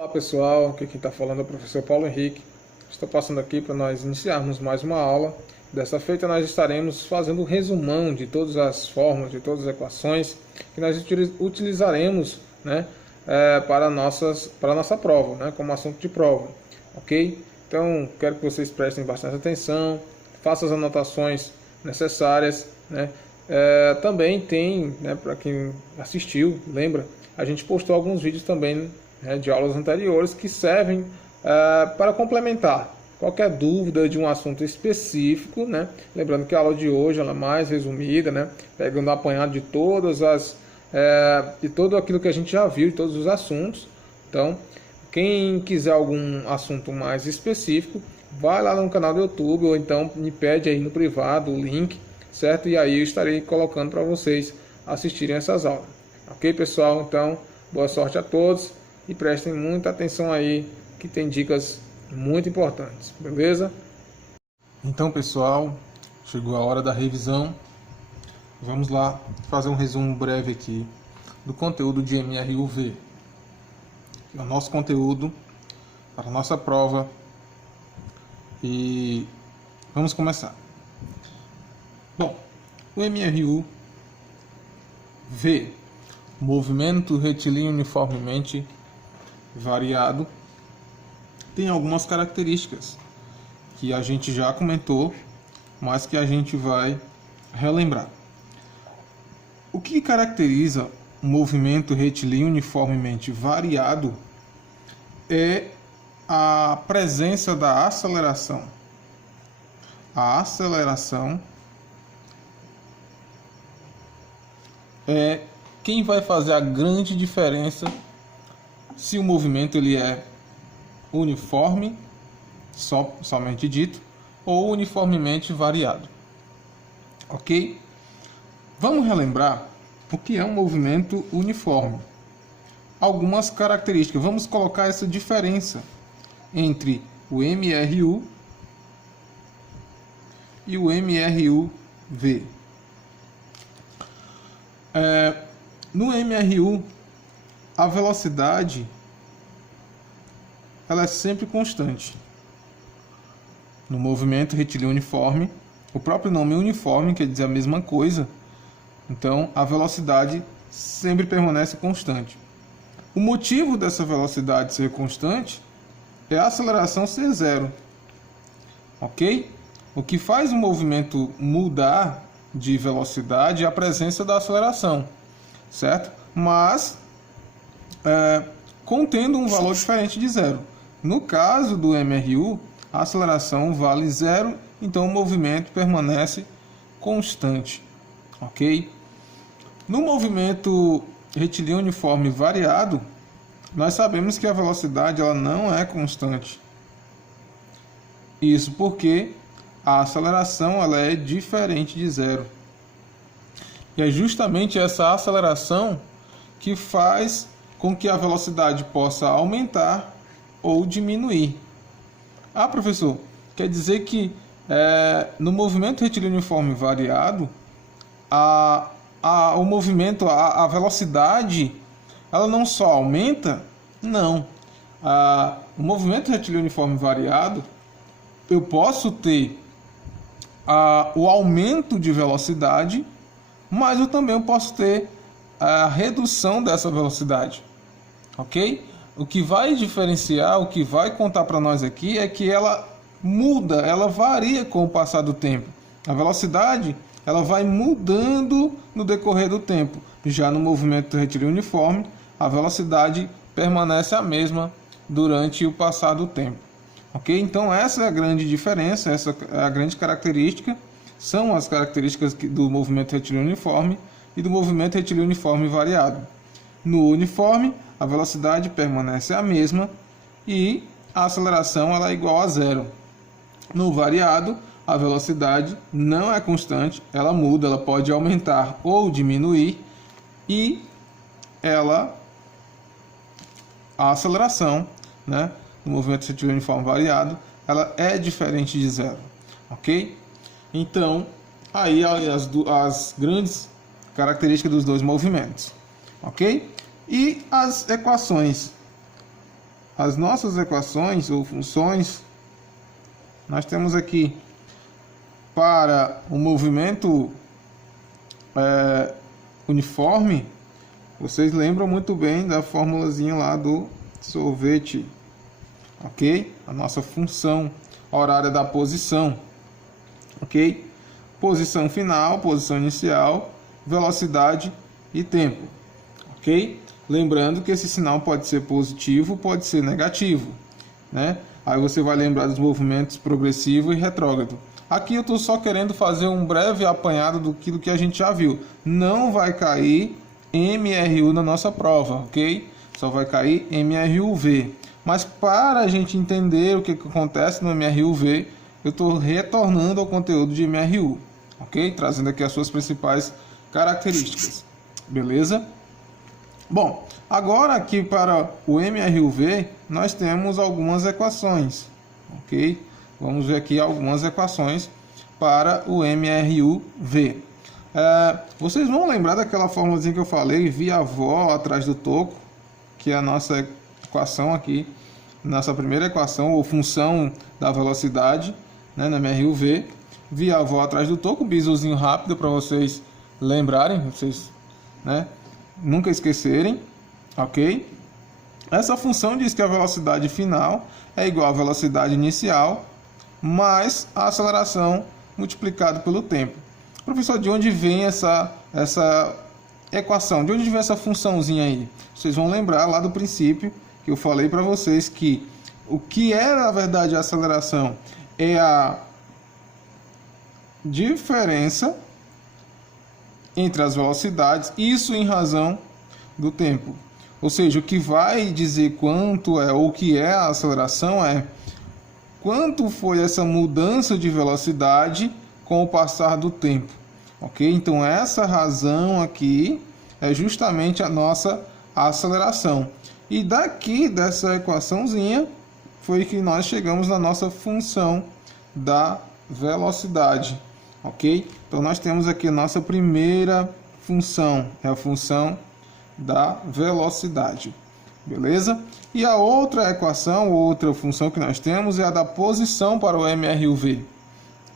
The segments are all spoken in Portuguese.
Olá pessoal, aqui quem está falando é o professor Paulo Henrique. Estou passando aqui para nós iniciarmos mais uma aula. Dessa feita nós estaremos fazendo um resumão de todas as fórmulas, de todas as equações que nós utilizaremos, né, para a nossa prova, né, como assunto de prova, ok? Então quero que vocês prestem bastante atenção, façam as anotações necessárias, né? Também tem, né, para quem assistiu, lembra, a gente postou alguns vídeos também, de aulas anteriores que servem para complementar qualquer dúvida de um assunto específico, né? Lembrando que a aula de hoje ela é mais resumida, né? Pegando apanhado de de todo aquilo que a gente já viu, de todos os assuntos. Então, quem quiser algum assunto mais específico, vai lá no canal do YouTube ou então me pede aí no privado o link, certo? E aí eu estarei colocando para vocês assistirem essas aulas. Ok, pessoal? Então, boa sorte a todos. E prestem muita atenção aí, que tem dicas muito importantes, beleza? Então, pessoal, chegou a hora da revisão. Vamos lá fazer um resumo breve aqui do conteúdo de MRU-V. É o nosso conteúdo para a nossa prova. E vamos começar. Bom, o MRU-V, movimento retilíneo uniformemente variado, tem algumas características que a gente já comentou, mas que a gente vai relembrar. O que caracteriza um movimento retilíneo uniformemente variado é a presença da aceleração. A aceleração é quem vai fazer a grande diferença se o movimento ele é uniforme, somente dito, ou uniformemente variado. Ok? Vamos relembrar o que é um movimento uniforme. Algumas características. Vamos colocar essa diferença entre o MRU e o MRU-V. No MRU, a velocidade ela é sempre constante. No movimento retilíneo uniforme, o próprio nome uniforme quer dizer a mesma coisa, então a velocidade sempre permanece constante. O motivo dessa velocidade ser constante é a aceleração ser zero, ok? O que faz o movimento mudar de velocidade é a presença da aceleração, certo? Mas contendo um valor diferente de zero. No caso do MRU, a aceleração vale zero, então o movimento permanece constante, ok? No movimento retilíneo uniforme variado, nós sabemos que a velocidade ela não é constante. Isso porque a aceleração ela é diferente de zero. E é justamente essa aceleração que faz com que a velocidade possa aumentar ou diminuir. Ah, professor, quer dizer que no movimento retilíneo uniforme variado, a velocidade, ela não só aumenta? Não. O movimento retilíneo uniforme variado, eu posso ter o aumento de velocidade, mas eu também posso ter a redução dessa velocidade, ok? O que vai diferenciar, o que vai contar para nós aqui é que ela muda, ela varia com o passar do tempo. A velocidade ela vai mudando no decorrer do tempo. Já no movimento retilíneo uniforme, a velocidade permanece a mesma durante o passar do tempo, ok? Então essa é a grande diferença, essa é a grande característica. São as características do movimento retilíneo uniforme e do movimento retilíneo uniforme variado. No uniforme, a velocidade permanece a mesma e a aceleração ela é igual a zero. No variado, a velocidade não é constante, ela muda, ela pode aumentar ou diminuir e a aceleração, né, no movimento retilíneo uniforme variado, ela é diferente de zero, ok? Então, aí as grandes características dos dois movimentos, ok? E as equações as nossas equações ou funções, nós temos aqui para o movimento uniforme, vocês lembram muito bem da formulazinha lá do sorvete, ok? A nossa função horária da posição, ok? Posição final, posição inicial, velocidade e tempo, ok? Lembrando que esse sinal pode ser positivo, pode ser negativo, né? Aí você vai lembrar dos movimentos progressivo e retrógrado. Aqui eu estou só querendo fazer um breve apanhado do que a gente já viu. Não vai cair MRU na nossa prova, ok? Só vai cair MRUV. Mas para a gente entender o que acontece no MRUV, eu estou retornando ao conteúdo de MRU, ok? Trazendo aqui as suas principais características, beleza? Bom, agora aqui para o MRUV, nós temos algumas equações, ok? Vamos ver aqui algumas equações para o MRUV. Vocês vão lembrar daquela formulazinha que eu falei, via avó atrás do toco, que é a nossa equação aqui, nossa primeira equação, ou função da velocidade, né, no MRUV. Via avó atrás do toco, bisuzinho rápido para vocês lembrarem, vocês, né, nunca esquecerem, ok? Essa função diz que a velocidade final é igual à velocidade inicial mais a aceleração multiplicado pelo tempo. Professor, de onde vem essa equação? De onde vem essa funçãozinha aí? Vocês vão lembrar lá do princípio que eu falei para vocês que o que é na verdade a aceleração é a diferença entre as velocidades, isso em razão do tempo. Ou seja, o que vai dizer quanto é ou o que é a aceleração é quanto foi essa mudança de velocidade com o passar do tempo, ok? Então essa razão aqui é justamente a nossa aceleração. E daqui dessa equaçãozinha foi que nós chegamos na nossa função da velocidade, ok? Então nós temos aqui a nossa primeira função, é a função da velocidade. Beleza? E a outra equação, outra função que nós temos é a da posição para o MRUV.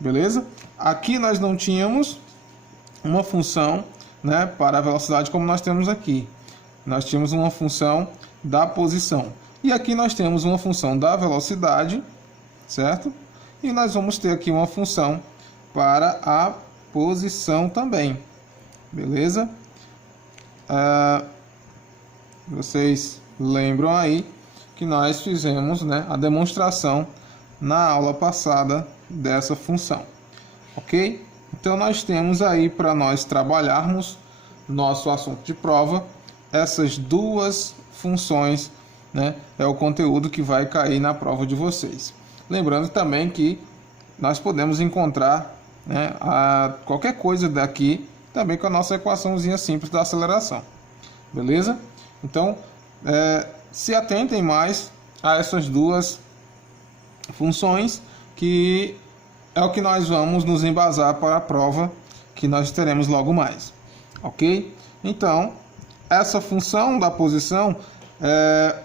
Beleza? Aqui nós não tínhamos uma função, né, para a velocidade como nós temos aqui. Nós tínhamos uma função da posição. E aqui nós temos uma função da velocidade, certo? E nós vamos ter aqui uma função para a posição também. Beleza? Vocês lembram aí que nós fizemos, né, a demonstração na aula passada dessa função, ok? Então nós temos aí para nós trabalharmos nosso assunto de prova essas duas funções, né? É o conteúdo que vai cair na prova de vocês. Lembrando também que nós podemos encontrar, né, qualquer coisa daqui também com a nossa equaçãozinha simples da aceleração, beleza? Então se atentem mais a essas duas funções, que é o que nós vamos nos embasar para a prova que nós teremos logo mais, ok? Então, essa função da posição,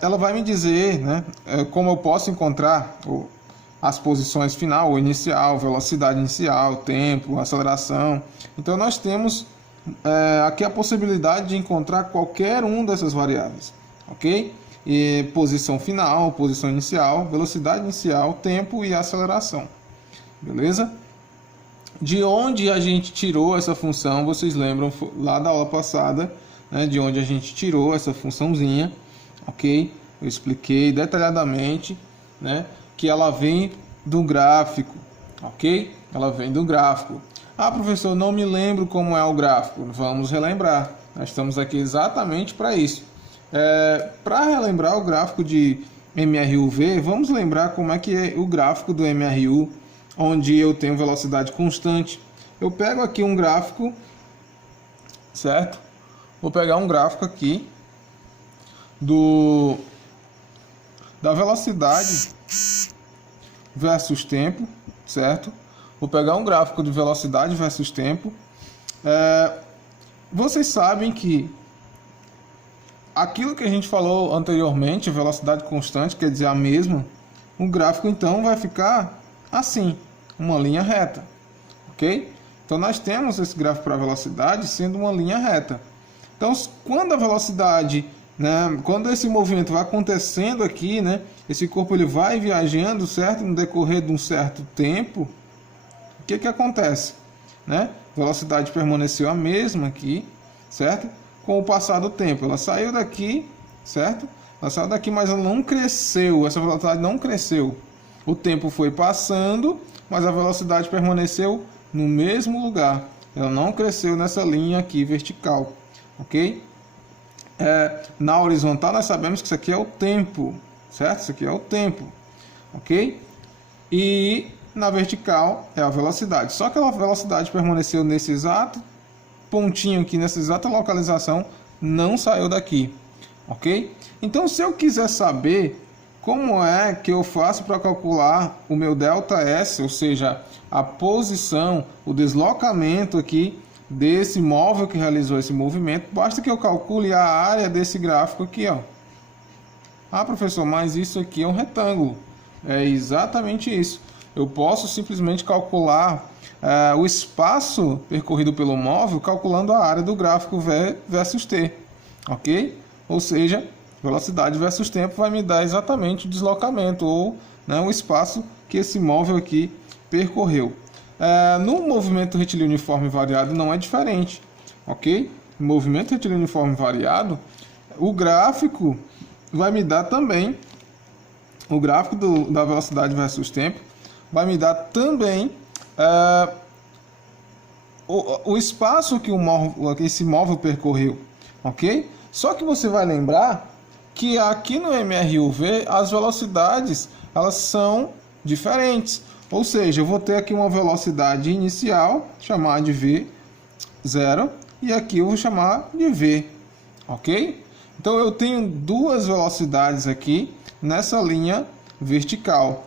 ela vai me dizer, né, como eu posso encontrar as posições final, ou inicial, velocidade inicial, tempo, aceleração. Então, nós temos aqui a possibilidade de encontrar qualquer um dessas variáveis, ok? E posição final, posição inicial, velocidade inicial, tempo e aceleração, beleza? De onde a gente tirou essa função, vocês lembram lá da aula passada, né, de onde a gente tirou essa funçãozinha, ok? Eu expliquei detalhadamente, né, que ela vem do gráfico, ok? Ela vem do gráfico. Ah, professor, não me lembro como é o gráfico. Vamos relembrar. Nós estamos aqui exatamente para isso. Para relembrar o gráfico de MRUV, vamos lembrar como é que é o gráfico do MRU, onde eu tenho velocidade constante. Eu pego aqui um gráfico, certo? Vou pegar um gráfico aqui da velocidade versus tempo, certo? Vou pegar um gráfico de velocidade versus tempo. Vocês sabem que aquilo que a gente falou anteriormente, velocidade constante, quer dizer a mesma, o gráfico então vai ficar assim, uma linha reta, ok? Então nós temos esse gráfico para velocidade sendo uma linha reta. Então quando a velocidade, né, quando esse movimento vai acontecendo aqui, né, esse corpo ele vai viajando, certo? No decorrer de um certo tempo, o que que acontece? Né? A velocidade permaneceu a mesma aqui, certo? Com o passar do tempo, ela saiu daqui, certo? Ela saiu daqui, mas ela não cresceu, essa velocidade não cresceu. O tempo foi passando, mas a velocidade permaneceu no mesmo lugar. Ela não cresceu nessa linha aqui vertical, ok? Na horizontal nós sabemos que isso aqui é o tempo, certo? Isso aqui é o tempo, ok? E na vertical é a velocidade. Só que a velocidade permaneceu nesse exato pontinho aqui, nessa exata localização, não saiu daqui, ok? Então, se eu quiser saber como é que eu faço para calcular o meu ΔS, ou seja, a posição, o deslocamento aqui desse móvel que realizou esse movimento, basta que eu calcule a área desse gráfico aqui, ó. Ah, professor, mas isso aqui é um retângulo. É exatamente isso. Eu posso simplesmente calcular o espaço percorrido pelo móvel calculando a área do gráfico V versus T, ok? Ou seja, velocidade versus tempo vai me dar exatamente o deslocamento ou, né, o espaço que esse móvel aqui percorreu. No movimento retilíneo uniforme variado não é diferente, ok? No movimento retilíneo uniforme variado, o gráfico vai me dar também, o gráfico da velocidade versus tempo vai me dar também o espaço que esse móvel percorreu, ok? Só que você vai lembrar que aqui no MRUV as velocidades elas são diferentes. Ou seja, eu vou ter aqui uma velocidade inicial, chamar de V0, e aqui eu vou chamar de V, ok? Então eu tenho duas velocidades aqui nessa linha vertical.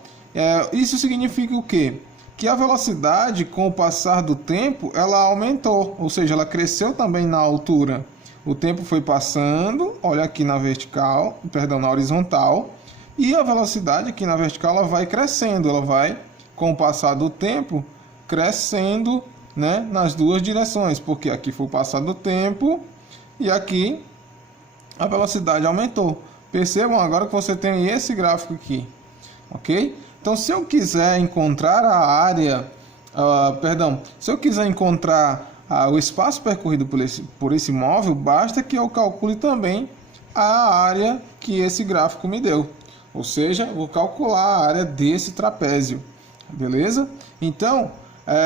Isso significa o quê? Que a velocidade, com o passar do tempo, ela aumentou, ou seja, ela cresceu também na altura. O tempo foi passando, olha aqui na vertical, perdão, na horizontal, e a velocidade aqui na vertical ela vai crescendo, ela vai, com o passar do tempo, crescendo, né, nas duas direções, porque aqui foi o passar do tempo e aqui a velocidade aumentou. Percebam agora que você tem esse gráfico aqui, ok? Então, se eu quiser encontrar a área, se eu quiser encontrar o espaço percorrido por esse móvel, basta que eu calcule também a área que esse gráfico me deu. Ou seja, vou calcular a área desse trapézio, beleza? Então,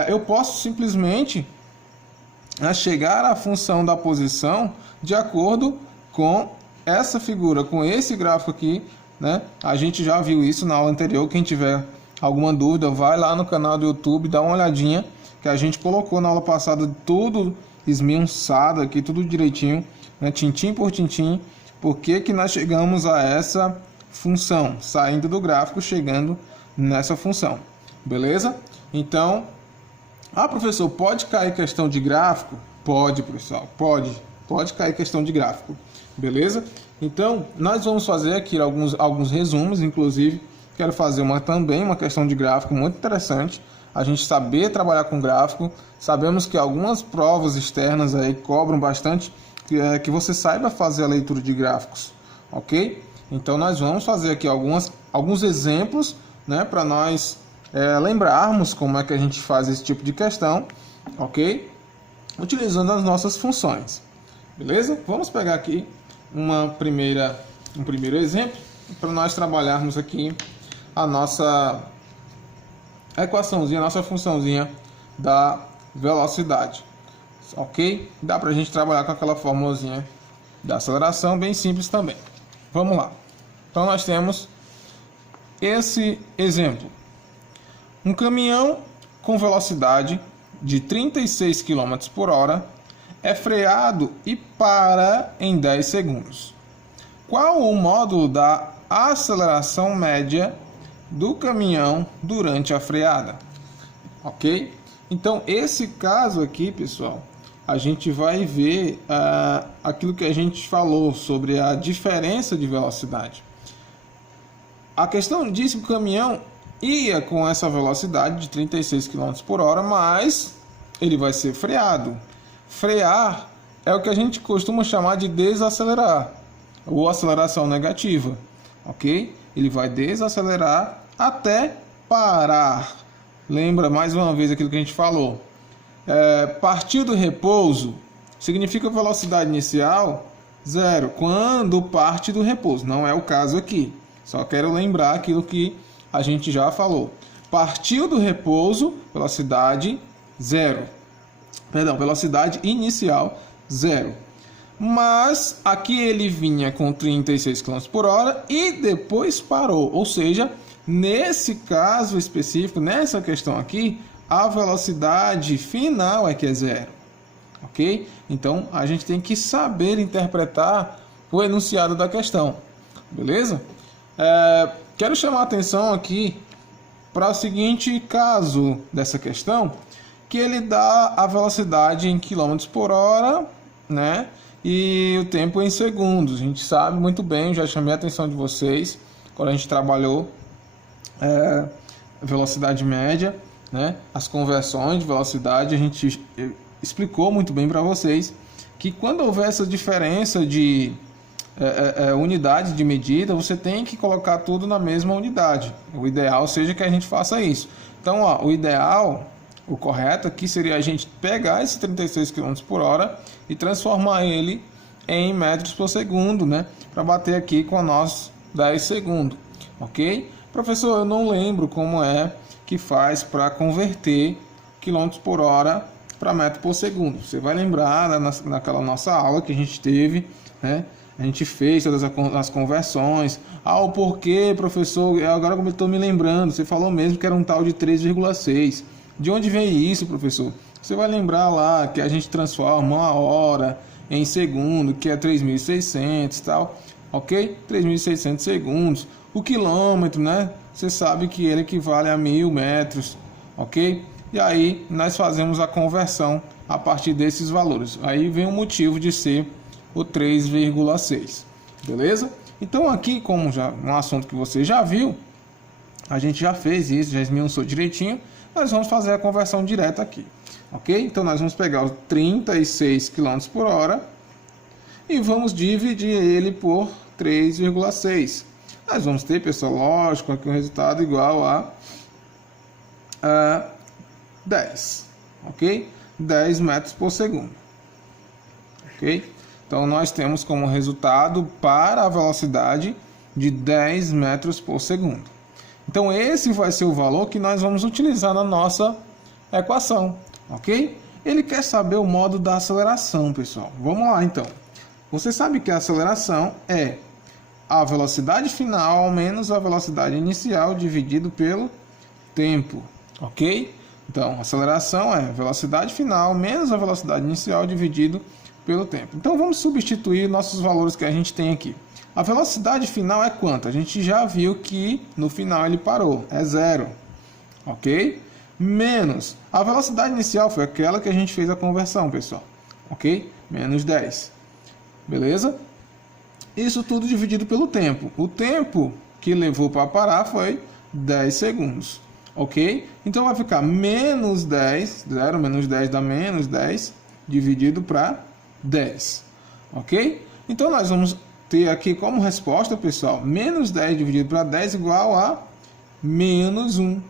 eu posso simplesmente chegar à função da posição de acordo com essa figura, com esse gráfico aqui, né? A gente já viu isso na aula anterior. Quem tiver alguma dúvida, vai lá no canal do YouTube, dá uma olhadinha, que a gente colocou na aula passada tudo esmiuçado aqui, tudo direitinho, né? Tintim por tintim, por que nós chegamos a essa função, saindo do gráfico, chegando nessa função, beleza? Então, professor, pode cair questão de gráfico? Pode, pessoal, pode cair questão de gráfico, beleza? Então, nós vamos fazer aqui alguns resumos, inclusive quero fazer também uma questão de gráfico muito interessante, a gente saber trabalhar com gráfico. Sabemos que algumas provas externas aí cobram bastante que você saiba fazer a leitura de gráficos, ok? Então, nós vamos fazer aqui alguns exemplos, né, para nós lembrarmos como é que a gente faz esse tipo de questão, ok? Utilizando as nossas funções, beleza? Vamos pegar aqui um primeiro exemplo para nós trabalharmos aqui a nossa equaçãozinha, a nossa funçãozinha da velocidade, ok? Dá para a gente trabalhar com aquela formulazinha da aceleração, bem simples também. Vamos lá. Então nós temos esse exemplo: um caminhão com velocidade de 36 km por hora é freado e para em 10 segundos. Qual o módulo da aceleração média do caminhão durante a freada? Ok? Então, esse caso aqui, pessoal, a gente vai ver aquilo que a gente falou sobre a diferença de velocidade. A questão disso, o caminhão ia com essa velocidade de 36 km por hora, mas ele vai ser freado. Frear é o que a gente costuma chamar de desacelerar, ou aceleração negativa, ok? Ele vai desacelerar até parar. Lembra mais uma vez aquilo que a gente falou. Partir do repouso significa velocidade inicial 0, quando parte do repouso. Não é o caso aqui. Só quero lembrar aquilo que a gente já falou. Partiu do repouso, velocidade 0. Perdão, velocidade inicial 0. Mas aqui ele vinha com 36 km por hora e depois parou. Ou seja, nesse caso específico, nessa questão aqui, a velocidade final é que é 0. Ok? Então, a gente tem que saber interpretar o enunciado da questão. Beleza? Quero chamar a atenção aqui para o seguinte caso dessa questão, que ele dá a velocidade em km por hora, né? E o tempo em segundos. A gente sabe muito bem, já chamei a atenção de vocês quando a gente trabalhou velocidade média, né? As conversões de velocidade, a gente explicou muito bem para vocês que quando houver essa diferença de unidade de medida, você tem que colocar tudo na mesma unidade. O ideal seja que a gente faça isso. Então, o ideal, o correto aqui seria a gente pegar esse 36 km por hora e transformar ele em metros por segundo, né? Para bater aqui com o nosso 10 segundos, ok? Professor, eu não lembro como é que faz para converter km por hora para metro por segundo. Você vai lembrar, né, naquela nossa aula que a gente teve, né? A gente fez todas as conversões. O porquê, professor? Agora como eu estou me lembrando, você falou mesmo que era um tal de 3,6. De onde vem isso, professor? Você vai lembrar lá que a gente transforma uma hora em segundo, que é 3.600 e tal, ok? 3.600 segundos. O quilômetro, né? Você sabe que ele equivale a 1.000 metros, ok? E aí nós fazemos a conversão a partir desses valores. Aí vem o motivo de ser o 3,6, beleza? Então aqui, como já um assunto que você já viu, a gente já fez isso, já esmiuçou direitinho, nós vamos fazer a conversão direta aqui, ok? Então nós vamos pegar os 36 km por hora e vamos dividir ele por 3,6. Nós vamos ter, pessoal, lógico, aqui um resultado igual a 10, ok? 10 metros por segundo, ok? Então, nós temos como resultado para a velocidade de 10 metros por segundo. Então, esse vai ser o valor que nós vamos utilizar na nossa equação, ok? Ele quer saber o modo da aceleração, pessoal. Vamos lá, então. Você sabe que a aceleração é a velocidade final menos a velocidade inicial dividido pelo tempo, ok? Então, a aceleração é velocidade final menos a velocidade inicial dividido pelo tempo. Então, vamos substituir nossos valores que a gente tem aqui. A velocidade final é quanto? A gente já viu que no final ele parou, é 0, ok? Menos a velocidade inicial foi aquela que a gente fez a conversão, pessoal, ok? Menos 10, beleza? Isso tudo dividido pelo tempo. O tempo que levou para parar foi 10 segundos, ok? Então vai ficar menos 10, 0 menos 10 dá menos 10, dividido para 10, ok? Então nós vamos ter aqui como resposta, pessoal, menos 10 dividido para 10 igual a menos 1.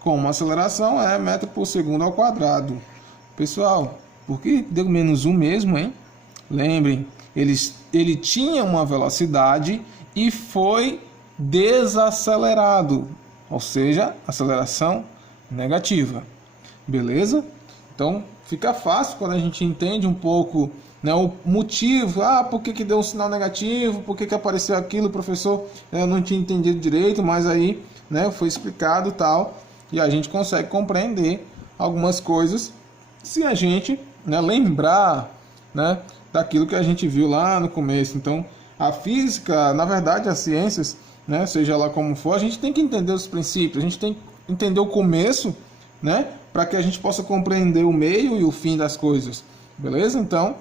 Como a aceleração é metro por segundo ao quadrado. Pessoal, por que deu menos 1 mesmo, hein? Lembrem, ele tinha uma velocidade e foi desacelerado, ou seja, aceleração negativa, beleza? Então fica fácil quando a gente entende um pouco, né, o motivo, por que deu um sinal negativo, por que apareceu aquilo, professor, eu não tinha entendido direito, mas aí, né, foi explicado e tal, e a gente consegue compreender algumas coisas se a gente, né, lembrar, né, daquilo que a gente viu lá no começo. Então, a física, na verdade, as ciências, né, seja lá como for, a gente tem que entender os princípios, a gente tem que entender o começo, né, para que a gente possa compreender o meio e o fim das coisas. Beleza? Então,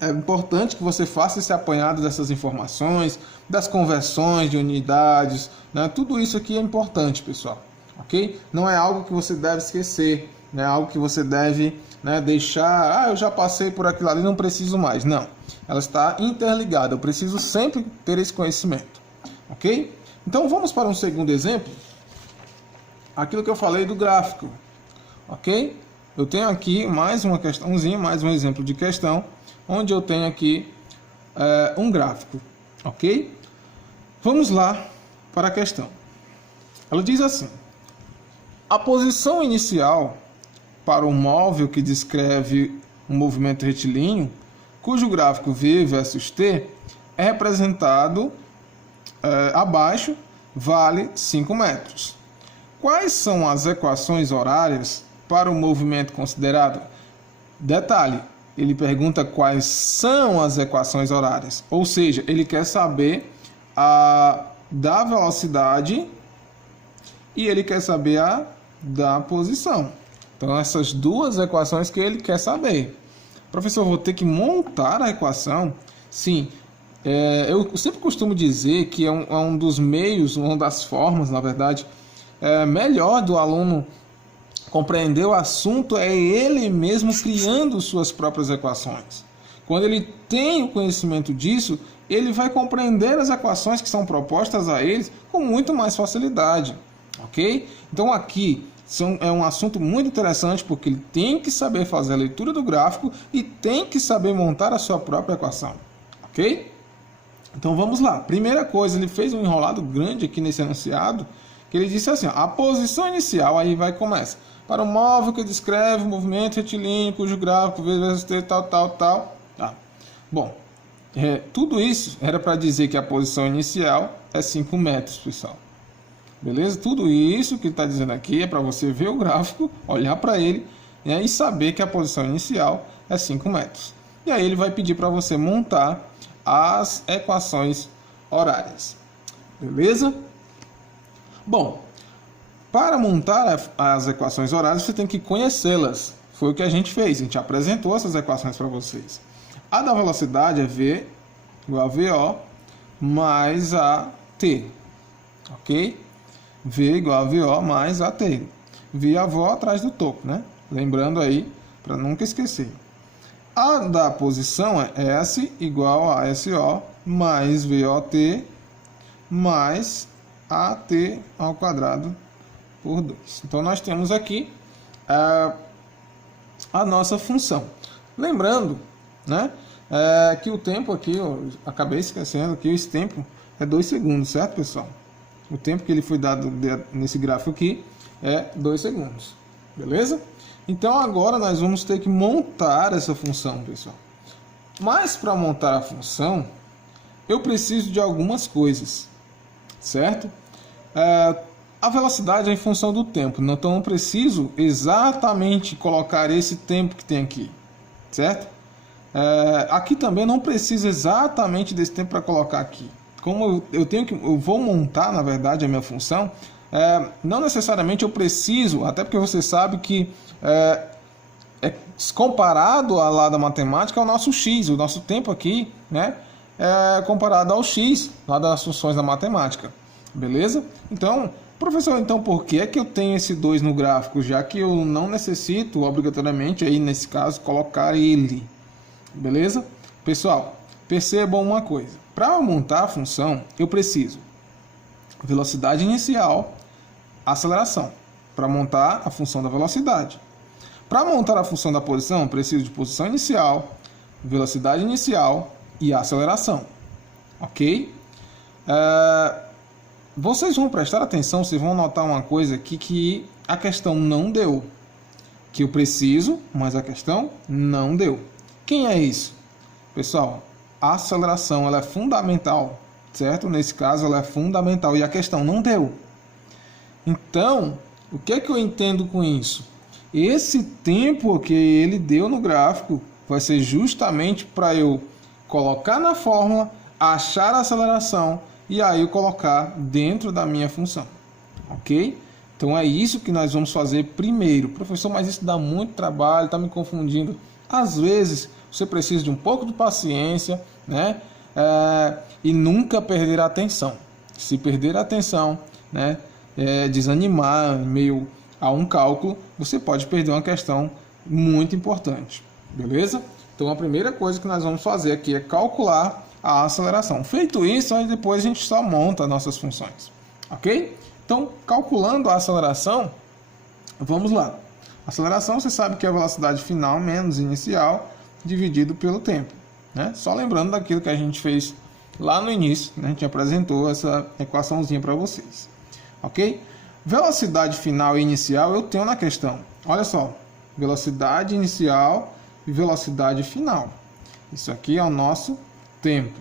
é importante que você faça esse apanhado dessas informações, das conversões de unidades, né? Tudo isso aqui é importante, pessoal, ok? Não é algo que você deve esquecer, não é algo que você deve, né, deixar, eu já passei por aquilo ali, não preciso mais. Não, ela está interligada, eu preciso sempre ter esse conhecimento, ok? Então vamos para um segundo exemplo, aquilo que eu falei do gráfico, ok? Eu tenho aqui mais uma questãozinha, mais um exemplo de questão, onde eu tenho aqui um gráfico, ok? Vamos lá para a questão. Ela diz assim: a posição inicial para o móvel que descreve um movimento retilíneo, cujo gráfico V versus T é representado abaixo, vale 5 metros. Quais são as equações horárias para o movimento considerado? Detalhe, ele pergunta quais são as equações horárias, ou seja, ele quer saber a da velocidade e ele quer saber a da posição. Então, essas duas equações que ele quer saber. Professor, vou ter que montar a equação? Sim, eu sempre costumo dizer que é um dos meios, uma das formas, na verdade, melhor do aluno compreender o assunto é ele mesmo criando suas próprias equações. Quando ele tem o conhecimento disso, ele vai compreender as equações que são propostas a ele com muito mais facilidade, ok? Então aqui é um assunto muito interessante porque ele tem que saber fazer a leitura do gráfico e tem que saber montar a sua própria equação, ok? Então vamos lá. Primeira coisa, ele fez um enrolado grande aqui nesse enunciado, que ele disse assim, ó, a posição inicial, aí vai começa. Para o móvel que descreve o movimento retilíneo, cujo gráfico vezes T, tal. Tá. Bom, tudo isso era para dizer que a posição inicial é 5 metros, pessoal. Beleza? Tudo isso que está dizendo aqui é para você ver o gráfico, olhar para ele, né, e saber que a posição inicial é 5 metros. E aí ele vai pedir para você montar as equações horárias. Beleza? Bom, para montar as equações horárias, você tem que conhecê-las. Foi o que a gente fez, a gente apresentou essas equações para vocês. A da velocidade é V igual a VO mais AT, ok? V igual a VO mais AT. V a avó atrás do toco, né? Lembrando aí, para nunca esquecer. A da posição é S igual a SO mais VOT mais AT ao quadrado por 2. Então, nós temos aqui a nossa função. Lembrando, né, que o tempo aqui, eu acabei esquecendo que esse tempo é 2 segundos, certo, pessoal? O tempo que ele foi dado nesse gráfico aqui é 2 segundos, beleza? Então, agora nós vamos ter que montar essa função, pessoal. Mas, para montar a função, eu preciso de algumas coisas, certo? A velocidade é em função do tempo, então não preciso exatamente colocar esse tempo que tem aqui, certo? Aqui também não precisa exatamente desse tempo para colocar aqui. Como eu vou montar, na verdade, a minha função, não necessariamente eu preciso, até porque você sabe que comparado a lá da matemática é o nosso x, o nosso tempo aqui, né, comparado ao x lá das funções da matemática, beleza? Então, professor, então por que é que eu tenho esse 2 no gráfico, já que eu não necessito obrigatoriamente, aí nesse caso, colocar ele, beleza? Pessoal, percebam uma coisa, para montar a função eu preciso velocidade inicial, aceleração, para montar a função da velocidade. Para montar a função da posição, eu preciso de posição inicial, velocidade inicial e aceleração, ok? Vocês vão prestar atenção, vocês vão notar uma coisa aqui que a questão não deu. Que eu preciso, mas a questão não deu. Quem é isso? Pessoal, a aceleração ela é fundamental, certo? Nesse caso ela é fundamental e a questão não deu. Então, o que é que eu entendo com isso? Esse tempo que ele deu no gráfico vai ser justamente para eu colocar na fórmula, achar a aceleração e aí eu colocar dentro da minha função, ok? Então é isso que nós vamos fazer primeiro. Professor, mas isso dá muito trabalho, está me confundindo. Às vezes, você precisa de um pouco de paciência, né? E nunca perder a atenção. Se perder a atenção, né? Desanimar em meio a um cálculo, você pode perder uma questão muito importante, beleza? Então, a primeira coisa que nós vamos fazer aqui é calcular a aceleração. Feito isso, aí depois a gente só monta nossas funções, ok? Então, calculando a aceleração, vamos lá. Aceleração, você sabe que é a velocidade final menos inicial dividido pelo tempo, né? Só lembrando daquilo que a gente fez lá no início, né? A gente apresentou essa equaçãozinha para vocês, ok? Velocidade final e inicial eu tenho na questão. Olha só, velocidade inicial e velocidade final. Isso aqui é o nosso tempo,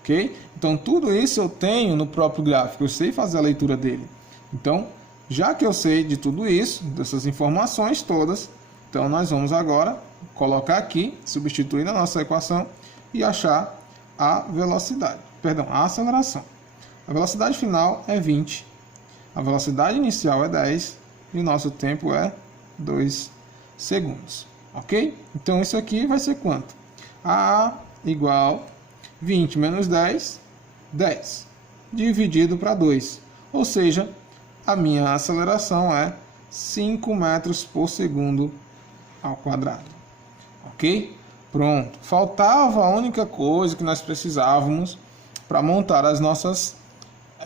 ok? Então, tudo isso eu tenho no próprio gráfico, eu sei fazer a leitura dele. Então, já que eu sei de tudo isso, dessas informações todas, então nós vamos agora colocar aqui, substituir na nossa equação e achar a velocidade, perdão, a aceleração. A velocidade final é 20, a velocidade inicial é 10 e o nosso tempo é 2 segundos, ok? Então isso aqui vai ser quanto? A igual 20 menos 10, 10, dividido para 2, ou seja, a minha aceleração é 5 metros por segundo ao quadrado. Ok? Pronto. Faltava a única coisa que nós precisávamos para montar as nossas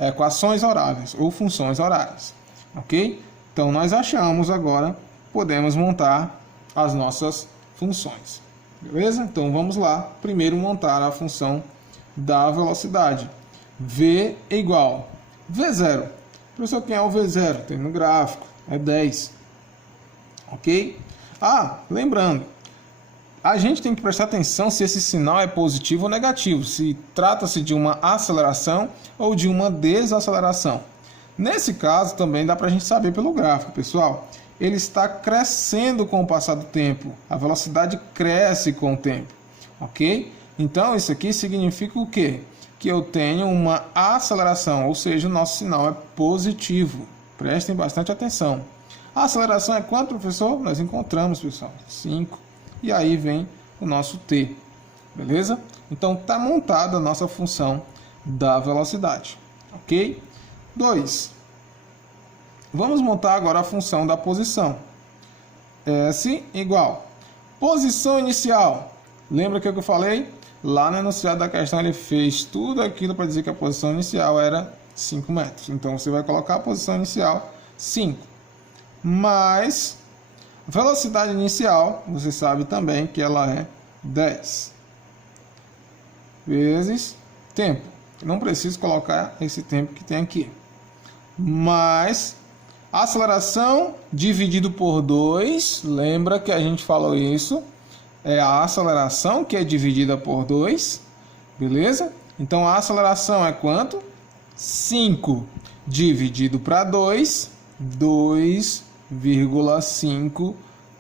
equações horárias ou funções horárias. Ok? Então, nós achamos agora, podemos montar as nossas funções. Beleza? Então, vamos lá. Primeiro, montar a função da velocidade. V igual V0. Professor, quem é o V0? Tem no gráfico, é 10. Ok? Lembrando, a gente tem que prestar atenção se esse sinal é positivo ou negativo, se trata-se de uma aceleração ou de uma desaceleração. Nesse caso, também dá para a gente saber pelo gráfico, pessoal. Ele está crescendo com o passar do tempo, a velocidade cresce com o tempo, ok? Então, isso aqui significa o quê? Que eu tenho uma aceleração, ou seja, o nosso sinal é positivo. Prestem bastante atenção. A aceleração é quanto, professor? Nós encontramos, pessoal, 5. E aí vem o nosso t. Beleza? Então, está montada a nossa função da velocidade. Ok? 2. Vamos montar agora a função da posição. S igual. Posição inicial. Lembra que eu falei? Lá no enunciado da questão ele fez tudo aquilo para dizer que a posição inicial era 5 metros. Então você vai colocar a posição inicial 5. Mais velocidade inicial, você sabe também que ela é 10. Vezes tempo. Não preciso colocar esse tempo que tem aqui. Mais aceleração dividido por 2. Lembra que a gente falou isso? É a aceleração que é dividida por 2, beleza? Então, a aceleração é quanto? 5 dividido para 2, 2,5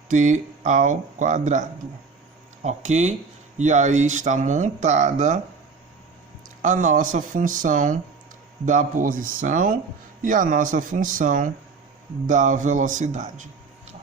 t ao quadrado, ok? E aí está montada a nossa função da posição e a nossa função da velocidade,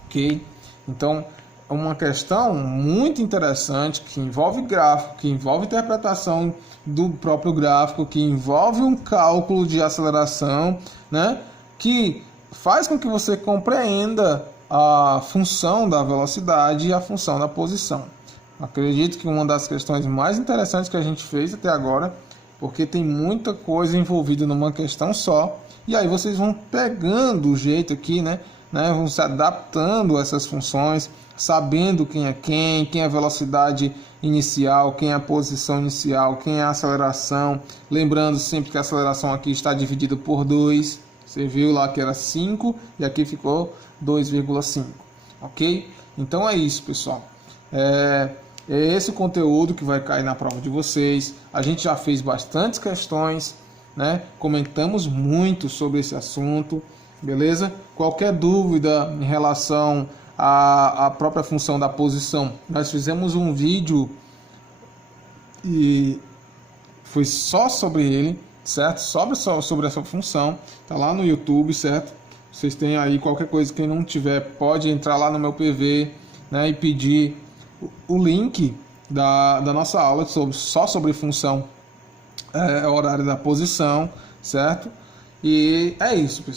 ok? Então, é uma questão muito interessante que envolve gráfico, que envolve interpretação do próprio gráfico, que envolve um cálculo de aceleração, né? Que faz com que você compreenda a função da velocidade e a função da posição. Acredito que uma das questões mais interessantes que a gente fez até agora, porque tem muita coisa envolvida numa questão só, e aí vocês vão pegando o jeito aqui, né? Vão se adaptando a essas funções, sabendo quem é a velocidade inicial, quem é a posição inicial, quem é a aceleração. Lembrando sempre que a aceleração aqui está dividida por 2. Você viu lá que era 5 e aqui ficou 2,5. Ok? Então é isso, pessoal. É esse o conteúdo que vai cair na prova de vocês. A gente já fez bastantes questões, né? Comentamos muito sobre esse assunto. Beleza? Qualquer dúvida em relação à própria função da posição, nós fizemos um vídeo e foi só sobre ele, certo? Sobre essa função, tá lá no YouTube, certo? Vocês têm aí qualquer coisa, quem não tiver pode entrar lá no meu PV, né, e pedir o link da nossa aula só sobre função horária da posição, certo? E é isso, pessoal.